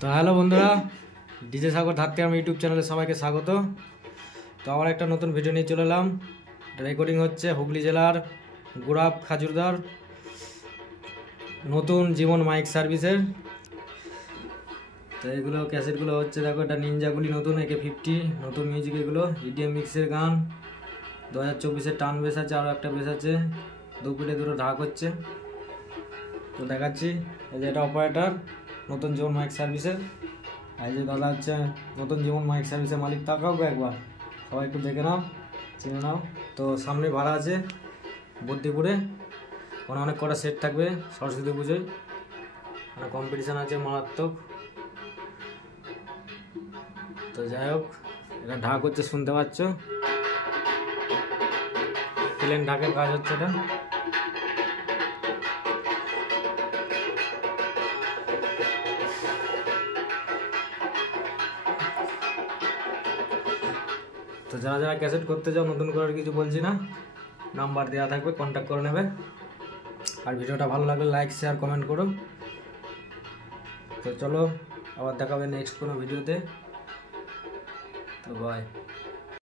তো হ্যালো বন্ধুরা, ডিজে সাগর ধাত্তে আমি ইউটিউব চ্যানেলে সবাইকে স্বাগত। তো আবার একটা নতুন ভিডিও নিয়ে চলে এলাম। রেকর্ডিং হচ্ছে হুগলি জেলার গুড়াপ খাজুরদার নতুন জীবন মাইক সার্ভিসের। তো এগুলো ক্যাসেটগুলো হচ্ছে, দেখো এটা নিনজাগুলি নতুন AK50 নতুন মিউজিক, এগুলো EDM মিক্সের গান। 2024-এর টান বেস আছে, আরও একটা বেস আছে, দু পিঠে দুটো ঢাক হচ্ছে। তো দেখাচ্ছি, এই যে এটা অপারেটর নতুন জীবন মাইক সার্ভিসের। এই যে দাদা হচ্ছে নতুন জীবন মাইক সার্ভিসের মালিক। তাকাও একবার, সবাই একটু দেখে নাও, চিনে নাও। তো সামনে ভাড়া আছে বুদ্ধিপুরে, ওখানে অনেক কটা সেট থাকবে সরস্বতী পুজোয়, মানে কম্পিটিশান আছে মারাত্মক। তো যাই হোক, এটা ঢাক হচ্ছে, শুনতে পাচ্ছ, প্লেন ঢাকের কাজ হচ্ছে এটা। তো যারা যারা ক্যাসেট করতে চাও, নতুন করে কিছু বলছি না, নাম্বার দেওয়া থাকবে, কন্ট্যাক্ট করে নেবে। আর ভিডিওটা ভালো লাগলে লাইক শেয়ার কমেন্ট করো। তো চলো, আবার দেখাবে নেক্সট কোনো ভিডিওতে। তো বাই।